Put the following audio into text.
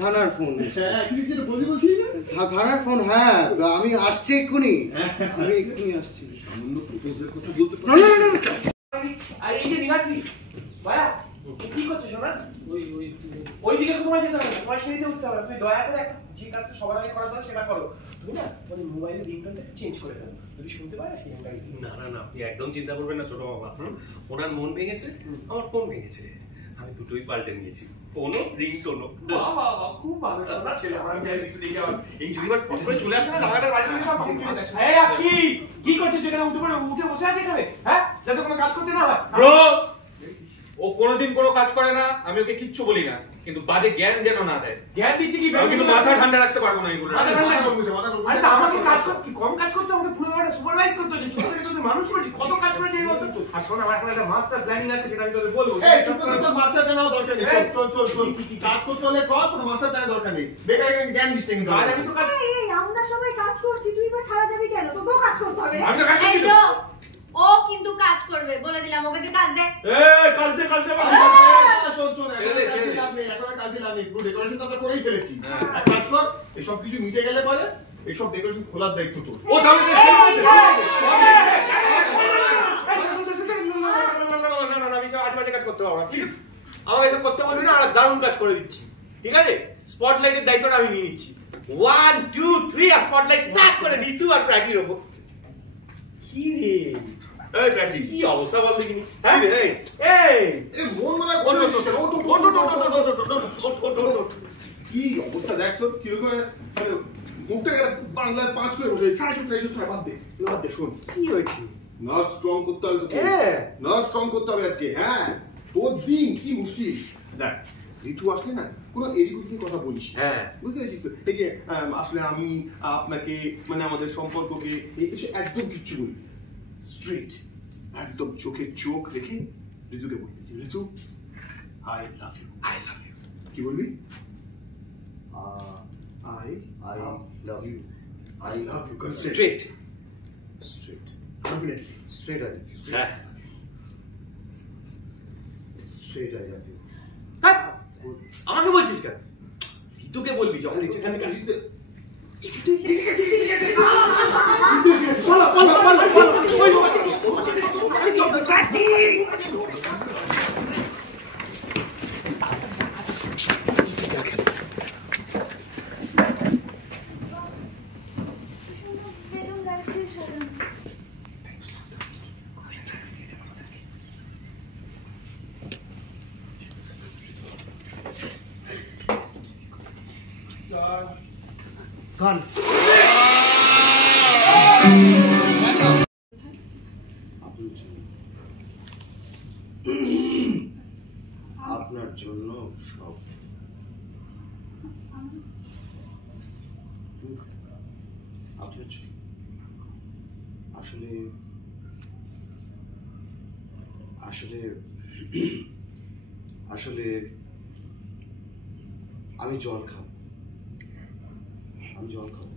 থানার ফোন। থানার ফোন, হ্যাঁ আমি আসছি এক্ষুনি, আমি এক্ষুনি আসছি। সামান্য প্রপোজের কথা বলতে পারি। আর এই যে নিগাতি ভাইয়া কি করছো সোনা? ওই দিকে তোমার যেতে হবে, তোমার সেদিকে উঠতে হবে। তুমি দয়া করে একটা যে কাজটা সবার আগে করা দরকার সেটা করো। তুমি না তোমার মোবাইলের রিংটোনটা চেঞ্জ করে দাও, যদি শুনতে পারে সেই মোবাইল। না না না, আপনি একদম চিন্তা করবেন না ছোট বাবা। ওনার মন ভেঙেছে, আমার ফোন ভেঙেছে, আমি দুটোই পাল্টে নিয়েছি, ফোনও রিংটোনও। বাহ বাহ বাহ, খুব ভালো সোনা ছেলে। আমার যাই একটু দেখে আমার এই যদি বার ফোন করে চলে আসে না রাগাটার বাড়ি থেকে সব এই আপনি কি করছিস এখানে? উঠে বসে আছিস এখানে, হ্যাঁ? যাতে কোনো কাজ করতে না হয়। ব্রো, ও কোনোদিন কোনো কাজ করে না, আমি ওকে কিচ্ছু বলি না, কিন্তু বাজে জ্ঞান যেন না দেয়। জ্ঞান দিচ্ছি কি? আমি কিন্তু মাথা ঠান্ডা রাখতে পারবো না এগুলো। আরে আমাকে কাজ করতে কম কাজ করতে, আমাকে পুরো একটা সুপারভাইজ করতে হচ্ছে। ছোট থেকে তোদের মানুষ করছি, কত কাজ করেছি এই বলতে। আর শোন, আমার এখন একটা মাস্টার প্ল্যানিং আছে, সেটা আমি তোদের বলবো। এই চুপ করে, তোর মাস্টার প্ল্যান দরকার নেই। চল কাজ করতে হলে কর, কোনো মাস্টার প্ল্যান দরকার নেই। বেকার জ্ঞান দিস না কিন্তু। আজ আমি তো কাজ আমরা সবাই কাজ করছি, তুই বা ছাড়া যাবি কেন? তোকেও কাজ করতে হবে। আমি তো কাজ করছি। ও কিন্তু কাজ করবে, বলে দিলাম। ওকে দিয়ে কাজ দে। কাজ দে শোন এখন কাজ দিলাম আমি, পুরো ডেকোরেশন তো আমরা করেই ফেলেছি। এক কাজ কর, এই সব কিছু মিটে গেলে পরে এই সব ডেকোরেশন খোলার দায়িত্ব তোর। ও তাহলে না আমি সব আজে বাজে কাজ করতে পারবো না, প্লিজ আমাকে এসব করতে বলবি না। আর দারুণ কাজ করে দিচ্ছি, ঠিক আছে? স্পটলাইটের দায়িত্বটা আমি নিয়ে নিচ্ছি। 1 2 3 আর স্পটলাইট সার্চ করে ঋতু আর প্র্যাটির ওপর। কি রে এই প্র্যাটি, কি অবস্থা বল দেখিনি? হ্যাঁ এই এই মন মনে কি অবস্থা দেখ তোর, কিরকম মুখটা বাংলায় 5 করে বসে ছাই বাদ দে। শোন কি হয়েছে, নার্ভ স্ট্রং করতে হবে তোকে। নার্ভ স্ট্রং করতে হবে আজকে। হ্যাঁ তোর দিন কি মুশকিল। দেখ ঋতু আসলে না কোনো এদিক ওদিকে কথা বলিস, হ্যাঁ বুঝতে পেরেছিস তো? এই যে আসলে আমি আপনাকে মানে আমাদের সম্পর্ককে একদম কিচ্ছু বলি, স্ট্রেট একদম চোখে চোখ রেখে ঋতুকে বলবি, Ritu I love you. I love you কি বলবি? I love you. I love you. Straight Confidently. Straight I love you. হ্যাঁ Straight I love you. আমাকে বলছিস কেন? ঋতুকে বলবি যখন এখান থেকে গান আপনার জন্য সব। আপনার জন্য আসলে আসলে আসলে আমি জল খাবো, আমি জল খাবো।